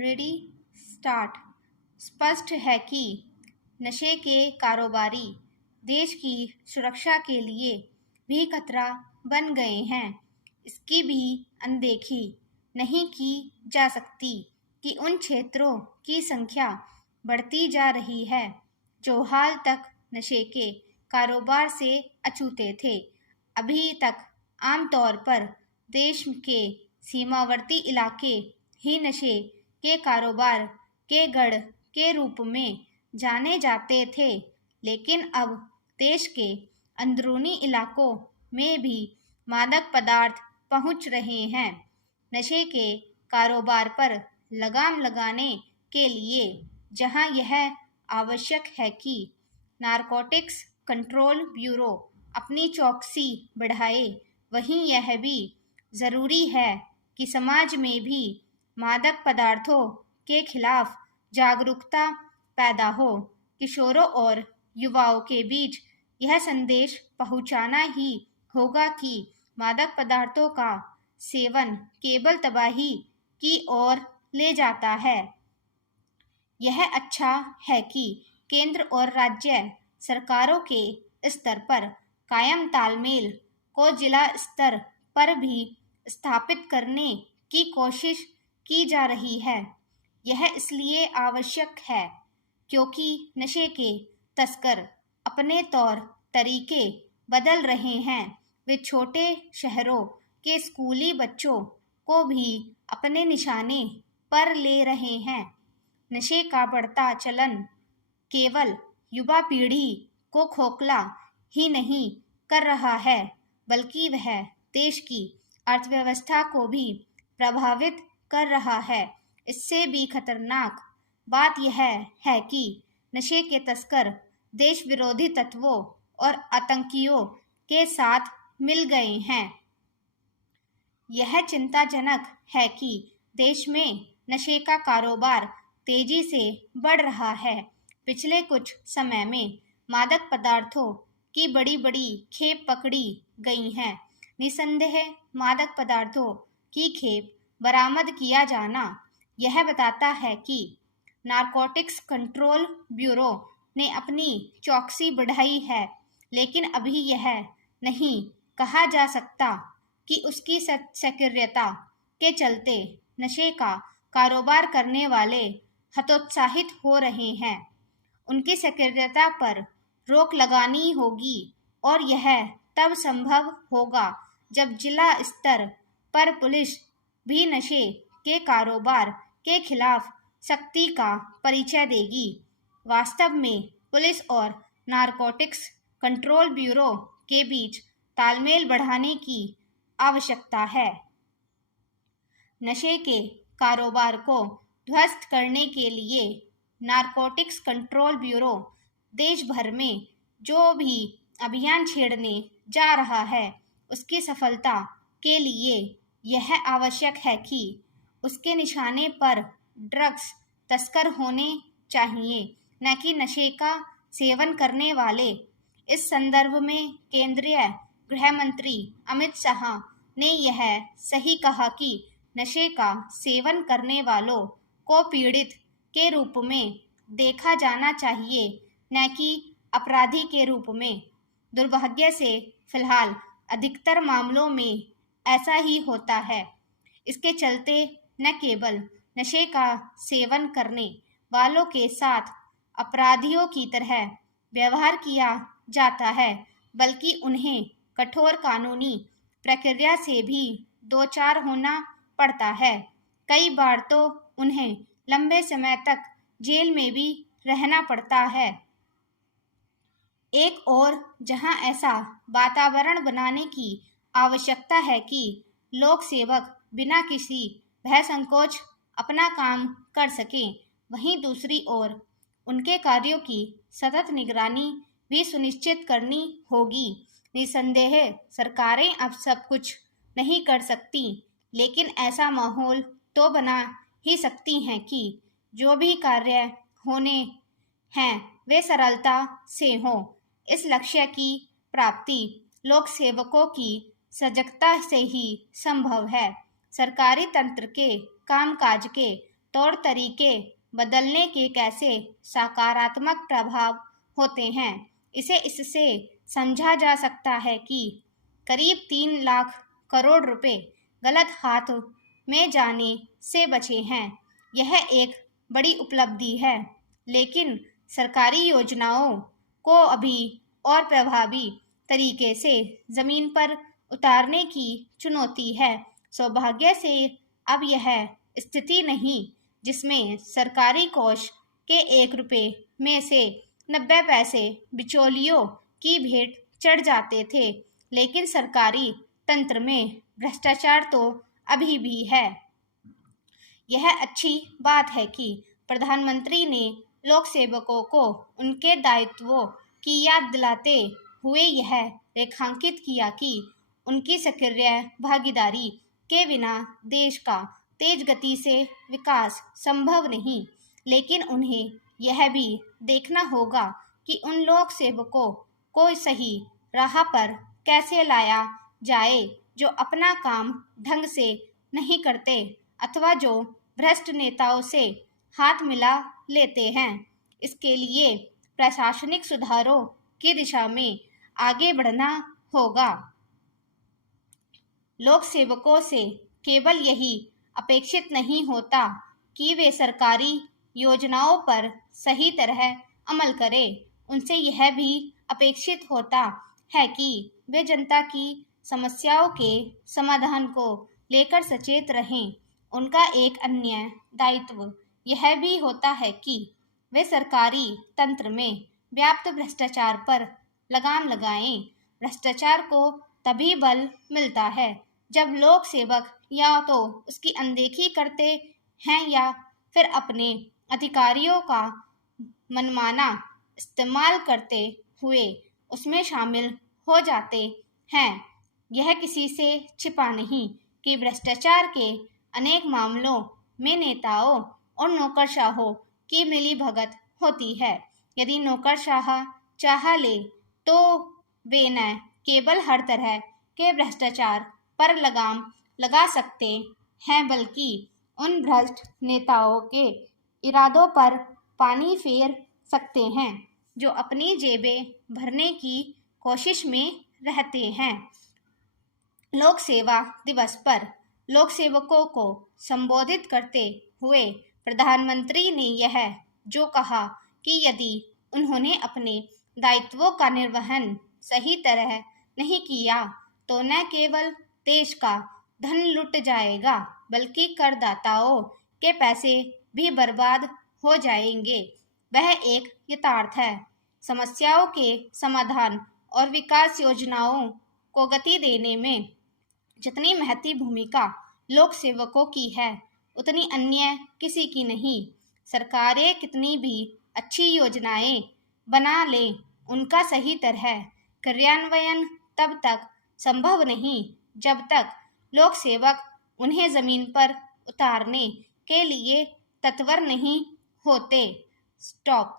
Ready start. स्पष्ट है कि नशे के कारोबारी देश की सुरक्षा के लिए भी खतरा बन गए हैं। इसकी भी अनदेखी नहीं की जा सकती कि उन क्षेत्रों की संख्या बढ़ती जा रही है जो हाल तक नशे के कारोबार से अछूते थे। अभी तक आमतौर पर देश के सीमावर्ती इलाके ही नशे के कारोबार के गढ़ के रूप में जाने जाते थे, लेकिन अब देश के अंदरूनी इलाकों में भी मादक पदार्थ पहुंच रहे हैं। नशे के कारोबार पर लगाम लगाने के लिए जहां यह आवश्यक है कि नारकोटिक्स कंट्रोल ब्यूरो अपनी चौकसी बढ़ाए, वहीं यह भी जरूरी है कि समाज में भी मादक पदार्थों के खिलाफ जागरूकता पैदा हो। किशोरों और युवाओं के बीच यह संदेश पहुंचाना ही होगा कि मादक पदार्थों का सेवन केवल तबाही की ओर ले जाता है। यह अच्छा है कि केंद्र और राज्य सरकारों के स्तर पर कायम तालमेल को जिला स्तर पर भी स्थापित करने की कोशिश की जा रही है। यह इसलिए आवश्यक है क्योंकि नशे के तस्कर अपने तौर तरीके बदल रहे हैं। वे छोटे शहरों के स्कूली बच्चों को भी अपने निशाने पर ले रहे हैं। नशे का बढ़ता चलन केवल युवा पीढ़ी को खोखला ही नहीं कर रहा है, बल्कि वह देश की अर्थव्यवस्था को भी प्रभावित कर रहा है। इससे भी खतरनाक बात यह है कि नशे के तस्कर देश विरोधी तत्वों और आतंकियों के साथ मिल गए हैं। यह चिंताजनक है कि देश में नशे का कारोबार तेजी से बढ़ रहा है। पिछले कुछ समय में मादक पदार्थों की बड़ी बड़ी खेप पकड़ी गई हैं। निसंदेह मादक पदार्थों की खेप बरामद किया जाना यह बताता है कि नारकोटिक्स कंट्रोल ब्यूरो ने अपनी चौकसी बढ़ाई है, लेकिन अभी यह नहीं कहा जा सकता कि उसकी सक्रियता के चलते नशे का कारोबार करने वाले हतोत्साहित हो रहे हैं। उनकी सक्रियता पर रोक लगानी होगी और यह तब संभव होगा जब जिला स्तर पर पुलिस भी नशे के कारोबार के खिलाफ सख्ती का परिचय देगी। वास्तव में पुलिस और नारकोटिक्स कंट्रोल ब्यूरो के बीच तालमेल बढ़ाने की आवश्यकता है। नशे के कारोबार को ध्वस्त करने के लिए नारकोटिक्स कंट्रोल ब्यूरो देश भर में जो भी अभियान छेड़ने जा रहा है, उसकी सफलता के लिए यह आवश्यक है कि उसके निशाने पर ड्रग्स तस्कर होने चाहिए, न कि नशे का सेवन करने वाले। इस संदर्भ में केंद्रीय गृह मंत्री अमित शाह ने यह सही कहा कि नशे का सेवन करने वालों को पीड़ित के रूप में देखा जाना चाहिए, न कि अपराधी के रूप में। दुर्भाग्य से फिलहाल अधिकतर मामलों में ऐसा ही होता है। इसके चलते न केवल नशे का सेवन करने वालों के साथ अपराधियों की तरह व्यवहार किया जाता है, बल्कि उन्हें कठोर कानूनी प्रक्रिया से भी दो चार होना पड़ता है। कई बार तो उन्हें लंबे समय तक जेल में भी रहना पड़ता है। एक और जहां ऐसा वातावरण बनाने की आवश्यकता है कि लोक सेवक बिना किसी भय संकोच अपना काम कर सकें, वहीं दूसरी ओर उनके कार्यों की सतत निगरानी भी सुनिश्चित करनी होगी। निसंदेह सरकारें अब सब कुछ नहीं कर सकती, लेकिन ऐसा माहौल तो बना ही सकती हैं कि जो भी कार्य होने हैं वे सरलता से हों। इस लक्ष्य की प्राप्ति लोक सेवकों की सजगता से ही संभव है। सरकारी तंत्र के कामकाज के तौर तरीके बदलने के कैसे सकारात्मक प्रभाव होते हैं, इसे इससे समझा जा सकता है कि करीब 3 लाख करोड़ रुपए गलत हाथ में जाने से बचे हैं। यह एक बड़ी उपलब्धि है, लेकिन सरकारी योजनाओं को अभी और प्रभावी तरीके से जमीन पर उतारने की चुनौती है। सौभाग्य से अब यह स्थिति नहीं जिसमें सरकारी कोष के 1 रुपए में से 90 पैसे बिचौलियों की भेंट चढ़ जाते थे, लेकिन सरकारी तंत्र में भ्रष्टाचार तो अभी भी है। यह अच्छी बात है कि प्रधानमंत्री ने लोक सेवकों को उनके दायित्वों की याद दिलाते हुए यह रेखांकित किया कि उनकी सक्रिय भागीदारी के बिना देश का तेज गति से विकास संभव नहीं। लेकिन उन्हें यह भी देखना होगा कि उन लोक सेवकों को सही राह पर कैसे लाया जाए जो अपना काम ढंग से नहीं करते अथवा जो भ्रष्ट नेताओं से हाथ मिला लेते हैं। इसके लिए प्रशासनिक सुधारों की दिशा में आगे बढ़ना होगा। लोक सेवकों से केवल यही अपेक्षित नहीं होता कि वे सरकारी योजनाओं पर सही तरह अमल करें, उनसे यह भी अपेक्षित होता है कि वे जनता की समस्याओं के समाधान को लेकर सचेत रहें। उनका एक अन्य दायित्व यह भी होता है कि वे सरकारी तंत्र में व्याप्त भ्रष्टाचार पर लगाम लगाएं। भ्रष्टाचार को तभी बल मिलता है जब लोक सेवक या तो उसकी अनदेखी करते हैं या फिर अपने अधिकारियों का मनमाना इस्तेमाल करते हुए उसमें शामिल हो जाते हैं। यह किसी से छिपा नहीं कि भ्रष्टाचार के अनेक मामलों में नेताओं और नौकरशाहों की मिलीभगत होती है। यदि नौकरशाह चाह ले तो वे न केवल हर तरह के भ्रष्टाचार पर लगाम लगा सकते हैं, बल्कि उन भ्रष्ट नेताओं के इरादों पर पानी फेर सकते हैं जो अपनी जेबें भरने की कोशिश में रहते हैं। लोक सेवा दिवस पर लोक सेवकों को संबोधित करते हुए प्रधानमंत्री ने यह जो कहा कि यदि उन्होंने अपने दायित्वों का निर्वहन सही तरह नहीं किया तो न केवल देश का धन लुट जाएगा बल्कि करदाताओं के पैसे भी बर्बाद हो जाएंगे। वह एक यथार्थ है। समस्याओं के समाधान और विकास योजनाओं को गति देने में जितनी महती भूमिका लोक सेवकों की है उतनी अन्य किसी की नहीं। सरकारें कितनी भी अच्छी योजनाएं बना लें, उनका सही तरह क्रियान्वयन तब तक संभव नहीं जब तक लोक सेवक उन्हें जमीन पर उतारने के लिए तत्पर नहीं होते। स्टॉप।